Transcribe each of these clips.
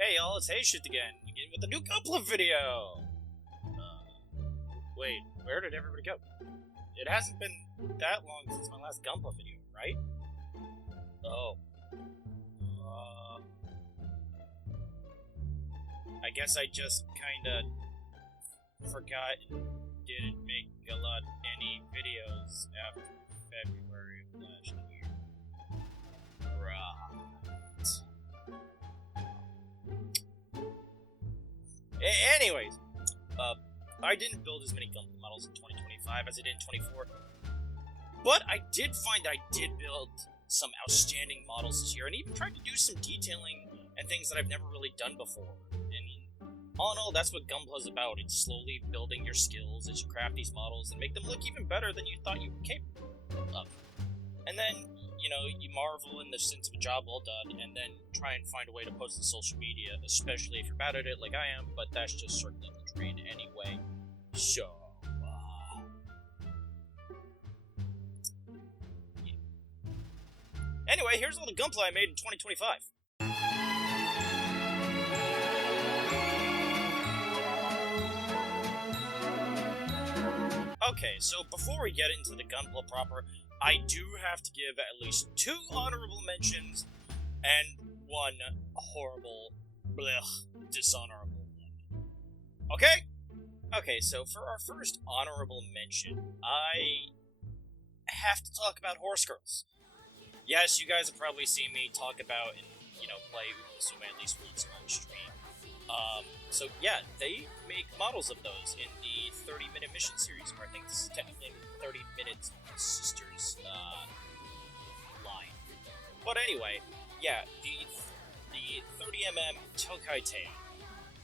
Hey y'all, it's Hazeshift again with a new Gunpla video! Wait, where did everybody go? It hasn't been that long since my last Gunpla video, right? Oh. I guess I just kinda forgot and didn't make any videos after February of last year. Right. Anyways, I didn't build as many Gunpla models in 2025 as I did in 24, but I did find that I did build some outstanding models this year, and even tried to do some detailing and things that I've never really done before. And all in all, that's what Gunpla is about. It's slowly building your skills as you craft these models and make them look even better than you thought you were capable of. And then, you know, you marvel in the sense of a job well done, and then try and find a way to post to social media, especially if you're bad at it like I am, but that's just circling the drain anyway. So, yeah. Anyway, here's all the Gunpla I made in 2025. Okay, so before we get into the Gunpla proper, I do have to give at least 2 honorable mentions and 1 horrible, dishonorable one. Okay? Okay, so for our first honorable mention, I have to talk about Horse Girls. Yes, you guys have probably seen me talk about and, play Usume at least once on stream. So yeah, they make models of those in the 30-minute mission series, where I think this is technically 30 Minutes Sisters, line. But anyway, yeah, the 30mm Tokai Tail.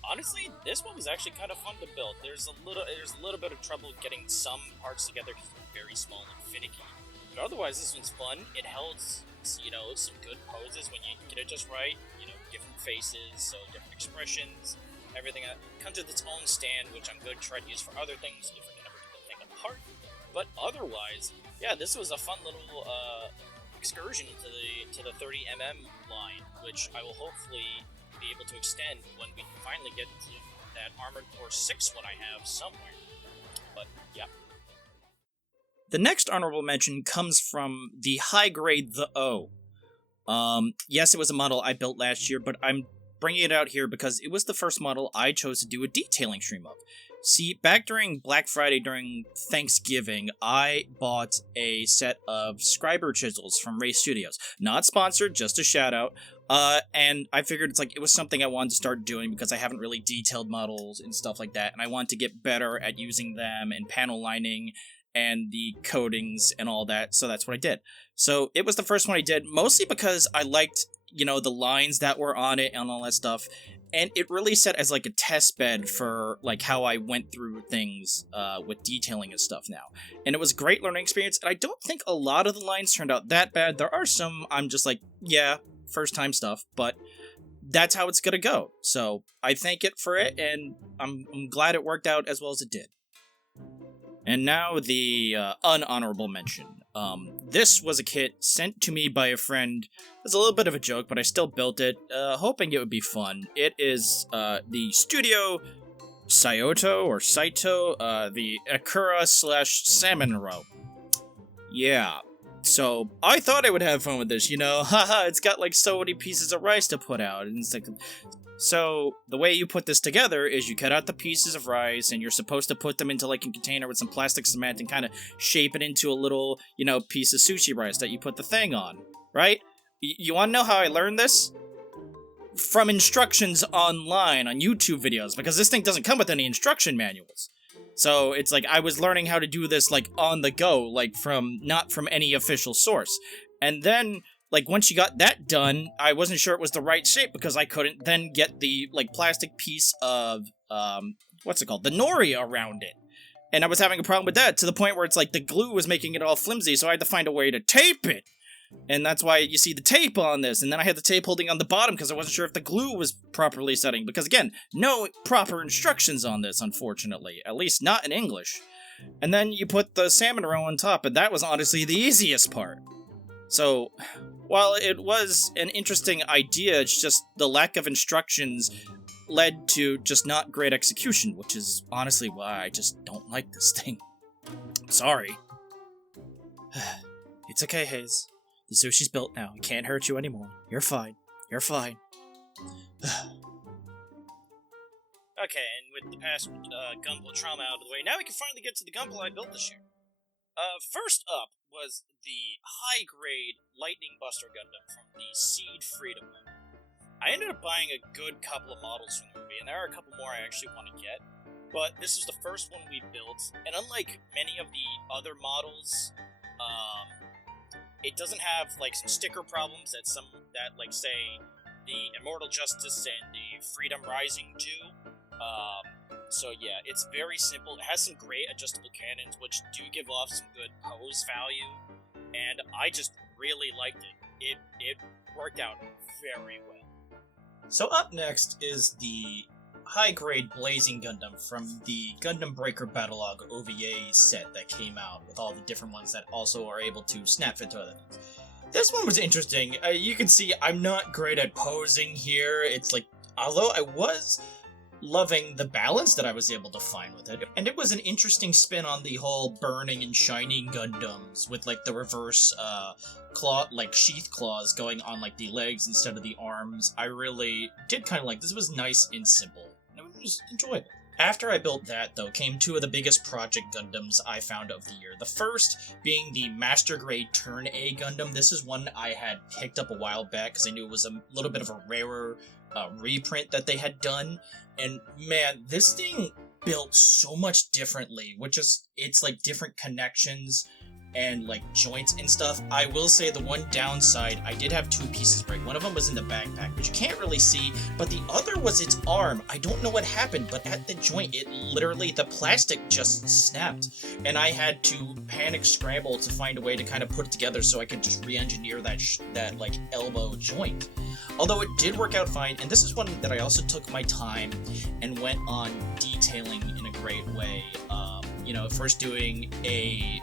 Honestly, this one was actually kind of fun to build. There's a little bit of trouble getting some parts together because they're very small and finicky. But otherwise, this one's fun. It held, some good poses when you get it just right. Different faces, so different expressions, everything comes with its own stand, which I'm going to try to use for other things if I can ever do the thing apart. But otherwise, yeah, this was a fun little excursion to the 30mm line, which I will hopefully be able to extend when we finally get to that Armored Core 6 one I have somewhere. But yeah. The next honorable mention comes from the high grade The O. Yes, it was a model I built last year, but I'm bringing it out here because it was the first model I chose to do a detailing stream of. See, back during Black Friday, during Thanksgiving, I bought a set of scriber chisels from Ray Studios. Not sponsored, just a shout out. And I figured it was something I wanted to start doing because I haven't really detailed models and stuff like that, and I wanted to get better at using them and panel lining and the coatings and all that, so that's what I did. So it was the first one I did, mostly because I liked, the lines that were on it and all that stuff, and it really set as a test bed for how I went through things with detailing and stuff now. And it was a great learning experience, and I don't think a lot of the lines turned out that bad. There are some I'm just yeah, first time stuff, but that's how it's gonna go. So I thank it for it, and I'm glad it worked out as well as it did. And now the unhonorable mention. This was a kit sent to me by a friend. It's a little bit of a joke, but I still built it, hoping it would be fun. It is the Studio Saito, the Akura/Salmon Roe. Yeah. So, I thought I would have fun with this, haha, it's got so many pieces of rice to put out, and it's so, the way you put this together is you cut out the pieces of rice, and you're supposed to put them into, a container with some plastic cement and kind of shape it into a little, piece of sushi rice that you put the thing on, right? You want to know how I learned this? From instructions online on YouTube videos, because this thing doesn't come with any instruction manuals. So, it's I was learning how to do this, on the go, not from any official source. And then once you got that done, I wasn't sure it was the right shape because I couldn't then get the, plastic piece of, what's it called? The nori around it. And I was having a problem with that to the point where it's the glue was making it all flimsy, so I had to find a way to tape it. And that's why you see the tape on this. And then I had the tape holding on the bottom because I wasn't sure if the glue was properly setting. Because again, no proper instructions on this, unfortunately. At least not in English. And then you put the salmon roe on top, and that was honestly the easiest part. So, While it was an interesting idea, it's just the lack of instructions led to just not great execution, which is honestly why I just don't like this thing. I'm sorry. It's okay, Haze. The sushi's built now. It can't hurt you anymore. You're fine. You're fine. Okay, and with the past Gunpla trauma out of the way, now we can finally get to the Gunpla I built this year. First up was the high-grade Lightning Buster Gundam from the Seed Freedom movie. I ended up buying a good couple of models from the movie, and there are a couple more I actually want to get, but this is the first one we built, and unlike many of the other models, it doesn't have, like, some sticker problems that say, the Immortal Justice and the Freedom Rising do. So yeah, it's very simple. It has some great adjustable cannons, which do give off some good pose value, and I just really liked it. It worked out very well. So up next is the high-grade Blazing Gundam from the Gundam Breaker Battlelog OVA set that came out, with all the different ones that also are able to snap fit to other things. This one was interesting. You can see I'm not great at posing here. It's like, although I was loving the balance that I was able to find with it, and it was an interesting spin on the whole burning and shining Gundams with like the reverse claw, like sheath claws going on like the legs instead of the arms. I really did kind of like this. It was nice and simple. It was enjoyable. After I built that, though, came two of the biggest Project Gundams I found of the year. The first being the Master Grade Turn A Gundam. This is one I had picked up a while back because I knew it was a little bit of a rarer reprint that they had done. And man, this thing built so much differently, which is, it's like different connections and like joints and stuff. I will say the one downside, I did have two pieces break. One of them was in the backpack, which you can't really see, but the other was its arm. I don't know what happened, but at the joint, it literally, the plastic just snapped, and I had to panic scramble to find a way to kind of put it together so I could just re-engineer that like elbow joint. Although it did work out fine, and this is one that I also took my time and went on detailing in a great way. First doing a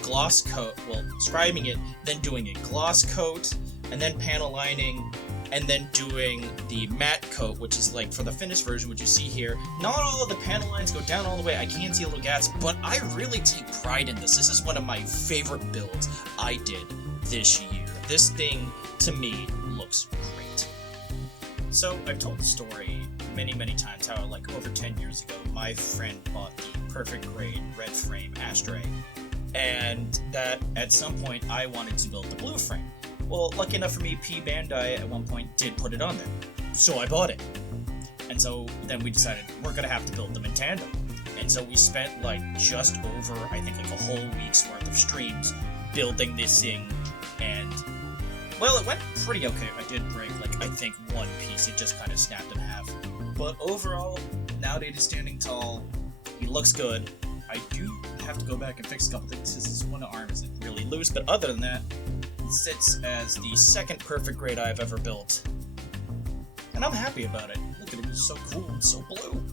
gloss coat, well, scribing it, then doing a gloss coat, and then panel lining, and then doing the matte coat, which is like for the finished version, which you see here. Not all of the panel lines go down all the way, I can't see little gaps, but I really take pride in this. This is one of my favorite builds I did this year. This thing, to me, looks great. So, I've told the story many, many times how, like, over 10 years ago, my friend bought the perfect grade red frame Astray, and that at some point I wanted to build the blue frame. Well, lucky enough for me, P Bandai at one point did put it on there, so I bought it. And so then we decided we're gonna have to build them in tandem. And so we spent like just over, I think, like a whole week's worth of streams building this thing, and well, it went pretty okay. I did break, like, I think one piece. It just kind of snapped in half. But overall, now that he's standing tall, he looks good. I do have to go back and fix a couple things because this one arm isn't really loose, but other than that, it sits as the second perfect grade I've ever built. And I'm happy about it. Look at it, it's so cool and so blue.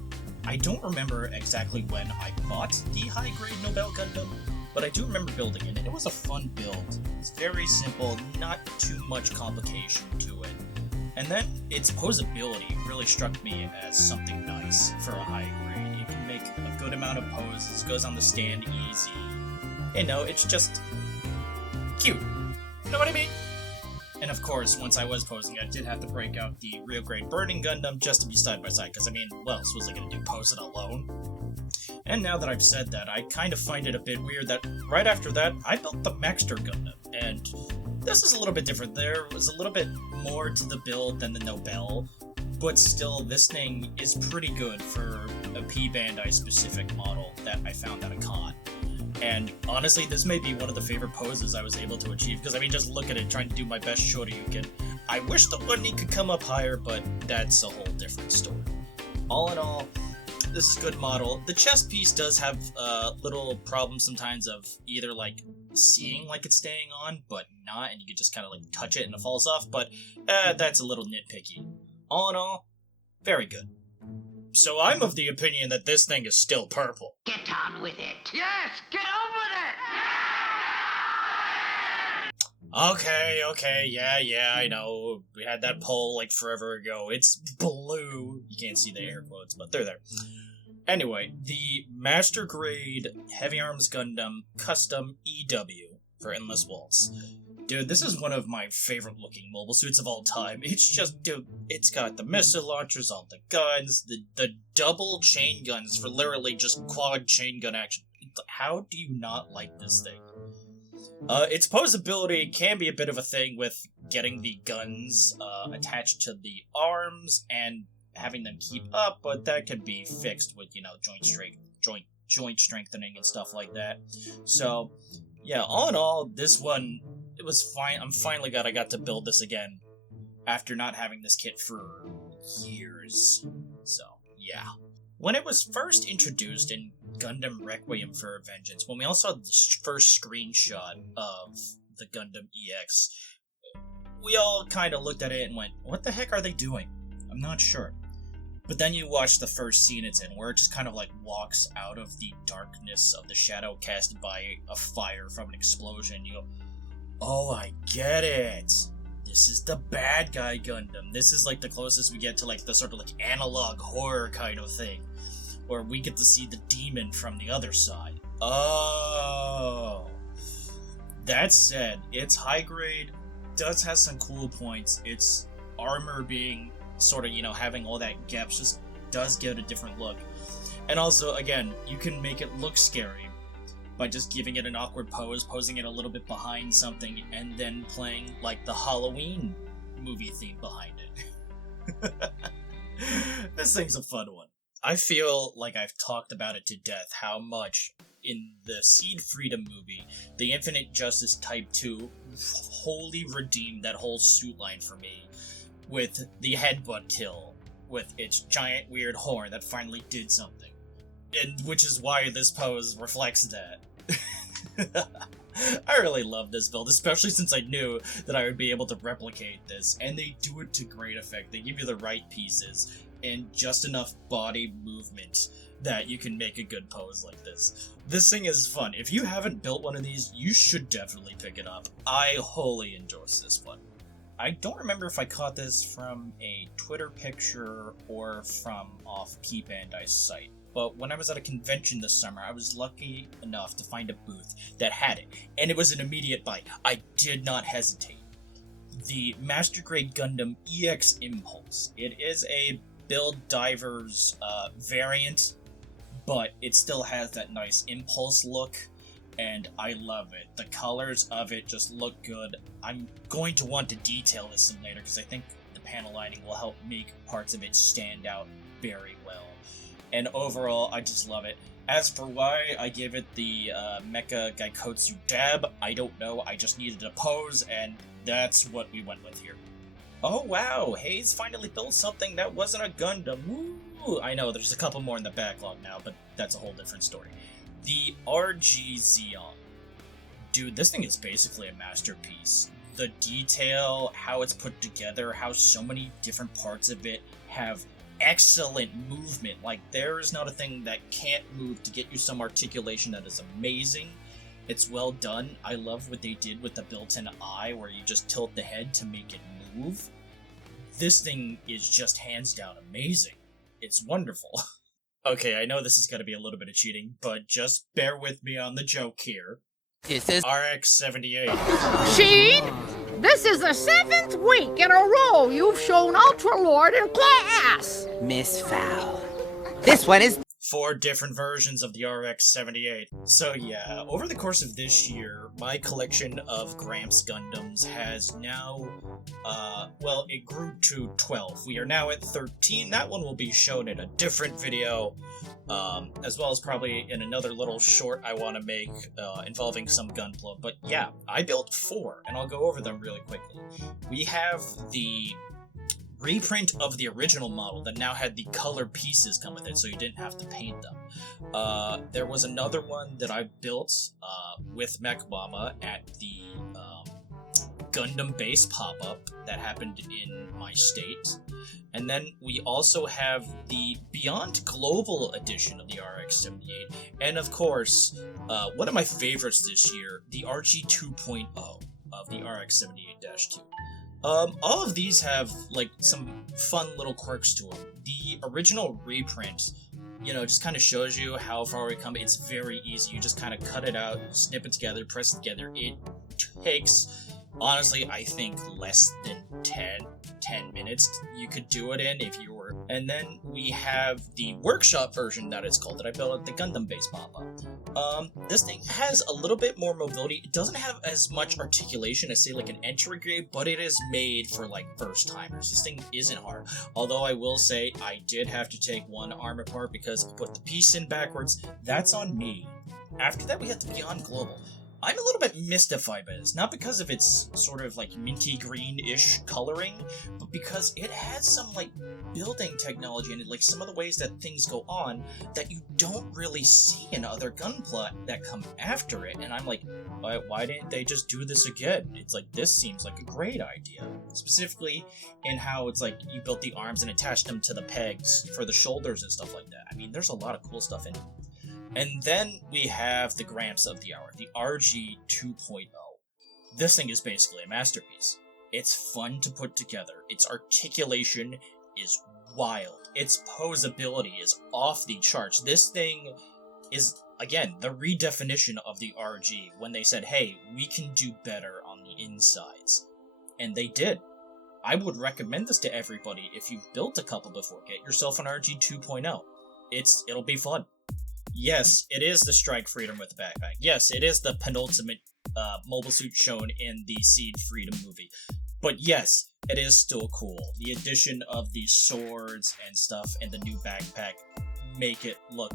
I don't remember exactly when I bought the high-grade Nobel Gundam, but I do remember building it, and it was a fun build. It's very simple, not too much complication to it. And then its posability really struck me as something nice for a high grade. It can make a good amount of poses, goes on the stand easy. You know, it's just cute. You know what I mean? And of course, once I was posing, I did have to break out the real grade Burning Gundam just to be side by side, because I mean, what else was I going to do, pose it alone? And now that I've said that, I kind of find it a bit weird that right after that, I built the Magistar Gundam, and this is a little bit different. There was a little bit more to the build than the Nobel, but still, this thing is pretty good for a P Bandai specific model that I found at a con. And honestly, this may be one of the favorite poses I was able to achieve, because I mean, just look at it, trying to do my best Shoryuken. I wish the one knee could come up higher, but that's a whole different story. All in all, this is a good model. The chest piece does have little problems sometimes of either like seeing like it's staying on, but not, and you can just kind of like touch it and it falls off, but that's a little nitpicky. All in all, very good. So I'm of the opinion that this thing is still purple. Get on with it. Yes, get on with it! Okay, yeah, I know. We had that poll like forever ago. It's blue. You can't see the air quotes, but they're there. Anyway, the Master Grade Heavy Arms Gundam Custom EW for Endless Waltz. Dude, this is one of my favorite looking mobile suits of all time. It's just, dude, it's got the missile launchers, all the guns, the double chain guns for literally just quad chain gun action. How do you not like this thing? Its posability can be a bit of a thing with getting the guns attached to the arms and having them keep up, but that can be fixed with, joint strengthening and stuff like that. So, yeah, all in all, this one, it was fine. I'm finally glad I got to build this again after not having this kit for years. So, yeah. When it was first introduced in Gundam Requiem for Vengeance, when we all saw the first screenshot of the Gundam EX, we all kind of looked at it and went, what the heck are they doing? I'm not sure. But then you watch the first scene it's in, where it just kind of like walks out of the darkness of the shadow cast by a fire from an explosion. You go, oh, I get it. This is the bad guy Gundam. This is like the closest we get to like the sort of like analog horror kind of thing, where we get to see the demon from the other side. Oh. That said, its high grade does have some cool points. Its armor being sort of, having all that gaps just does give it a different look. And also, again, you can make it look scary by just giving it an awkward pose, posing it a little bit behind something, and then playing, like, the Halloween movie theme behind it. This thing's a fun one. I feel like I've talked about it to death, how much in the Seed Freedom movie, the Infinite Justice Type 2 wholly redeemed that whole suit line for me, with the headbutt kill, with its giant weird horn that finally did something. And which is why this pose reflects that. I really love this build, especially since I knew that I would be able to replicate this, and they do it to great effect. They give you the right pieces, and just enough body movement that you can make a good pose like this. This thing is fun. If you haven't built one of these, you should definitely pick it up. I wholly endorse this one. I don't remember if I caught this from a Twitter picture or from off P-Bandai's site, but when I was at a convention this summer, I was lucky enough to find a booth that had it, and it was an immediate buy. I did not hesitate. The Master Grade Gundam EX Impulse. It is a Build Divers variant, but it still has that nice Impulse look, and I love it. The colors of it just look good. I'm going to want to detail this some later, because I think the panel lining will help make parts of it stand out very well. And overall, I just love it. As for why I give it the Mecha Gaikotsu dab, I don't know. I just needed a pose, and that's what we went with here. Oh wow, Hayes finally built something that wasn't a Gundam. Woo! I know, there's a couple more in the backlog now, but that's a whole different story. The RG Xeon. Dude, this thing is basically a masterpiece. The detail, how it's put together, how so many different parts of it have excellent movement. Like, there is not a thing that can't move to get you some articulation that is amazing. It's well done. I love what they did with the built-in eye, where you just tilt the head to make it move. This thing is just hands down amazing. It's wonderful. Okay, I know this is going to be a little bit of cheating, but just bear with me on the joke here. This is RX-78. Cheat! This is the 7th week in a row you've shown Ultra Lord in class! Miss Fowl. This one is 4 different versions of the RX-78. So yeah, over the course of this year, my collection of Gramps Gundams has now, well, it grew to 12. We are now at 13. That one will be shown in a different video, as well as probably in another little short I want to make involving some Gunpla. But yeah, I built 4, and I'll go over them really quickly. We have the reprint of the original model that now had the color pieces come with it, so you didn't have to paint them. There was another one that I built with MechMama at the Gundam base pop-up that happened in my state. And then we also have the Beyond Global edition of the RX-78, and of course, one of my favorites this year, the RG 2.0. of the RX-78-2. All of these have, like, some fun little quirks to them. The original reprint, you know, just kind of shows you how far we come. It's very easy. You just kind of cut it out, snip it together, press it together. It takes, honestly, I think less than 10 minutes you could do it in if you were. And then we have the workshop version that it's called that I built at the Gundam base pop-up. This thing has a little bit more mobility. It doesn't have as much articulation as, say, like an entry grade, but it is made for, like, first-timers. This thing isn't hard. Although I will say I did have to take one arm apart because I put the piece in backwards. That's on me. After that, we had the Beyond Global. I'm a little bit mystified by this, not because of its sort of like minty green-ish coloring, but because it has some like building technology in it, like some of the ways that things go on that you don't really see in other Gunpla that come after it, and I'm like, why didn't they just do this again? It's like, this seems like a great idea. Specifically in how it's like you built the arms and attached them to the pegs for the shoulders and stuff like that. I mean, there's a lot of cool stuff in it. And then we have the Gramps of the Hour, the RG 2.0. This thing is basically a masterpiece. It's fun to put together. Its articulation is wild. Its posability is off the charts. This thing is, again, the redefinition of the RG when they said, hey, we can do better on the insides. And they did. I would recommend this to everybody if you've built a couple before. Get yourself an RG 2.0. It'll be fun. Yes, it is the Strike Freedom with the backpack. Yes, it is the penultimate mobile suit shown in the Seed Freedom movie. But yes, it is still cool. The addition of the swords and stuff and the new backpack make it look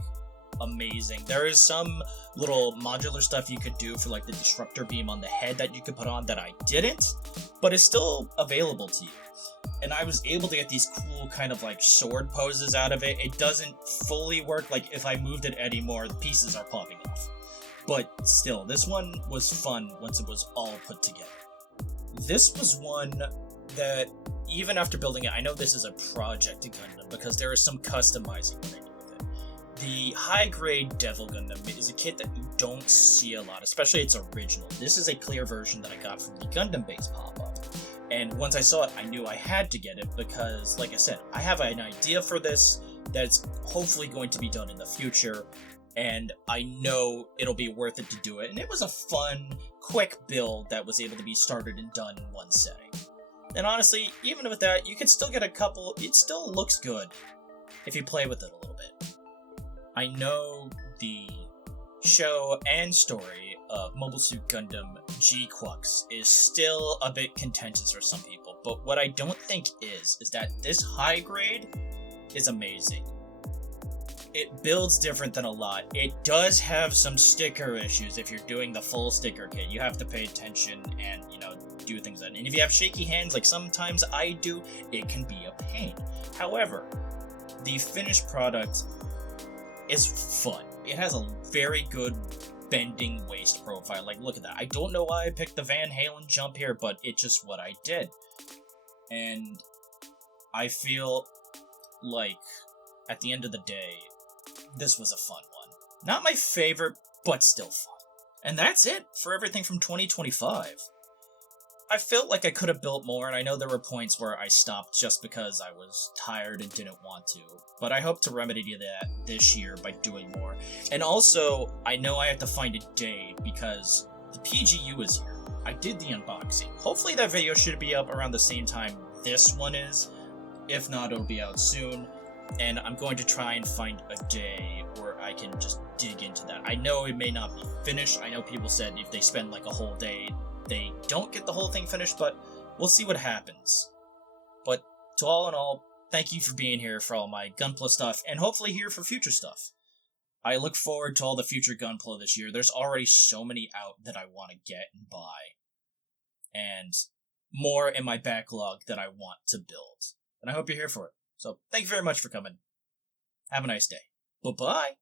amazing. There is some little modular stuff you could do for like the disruptor beam on the head that you could put on that I didn't, but it's still available to you. And I was able to get these cool kind of like sword poses out of it. It doesn't fully work, like if I moved it anymore, the pieces are popping off. But still, this one was fun once it was all put together. This was one that, even after building it, I know this is a project to Gundam because there is some customizing that I do with it. The high-grade Devil Gundam is a kit that you don't see a lot, especially its original. This is a clear version that I got from the Gundam base pop-up. And once I saw it, I knew I had to get it because, like I said, I have an idea for this that's hopefully going to be done in the future, and I know it'll be worth it to do it. And it was a fun, quick build that was able to be started and done in one setting. And honestly, even with that, you can still get a couple. It still looks good if you play with it a little bit. I know the show and story of Mobile Suit Gundam G-Quux is still a bit contentious for some people, but what I don't think is that this high grade is amazing. It builds different than a lot. It does have some sticker issues if you're doing the full sticker kit. You have to pay attention and, you know, do things like that. And if you have shaky hands, like sometimes I do, it can be a pain. However, the finished product is fun. It has a very good bending waist profile. Like, look at that. I don't know why I picked the Van Halen jump here, but it's just what I did. And I feel like, at the end of the day, this was a fun one. Not my favorite, but still fun. And that's it for everything from 2025. I felt like I could have built more, and I know there were points where I stopped just because I was tired and didn't want to, but I hope to remedy that this year by doing more. And also, I know I have to find a day because the PGU is here. I did the unboxing. Hopefully that video should be up around the same time this one is. If not, it'll be out soon. And I'm going to try and find a day where I can just dig into that. I know it may not be finished. I know people said if they spend like a whole day, they don't get the whole thing finished, but we'll see what happens. But to all in all, thank you for being here for all my Gunpla stuff, and hopefully here for future stuff. I look forward to all the future Gunpla this year. There's already so many out that I want to get and buy. And more in my backlog that I want to build. And I hope you're here for it. So, thank you very much for coming. Have a nice day. Bye-bye.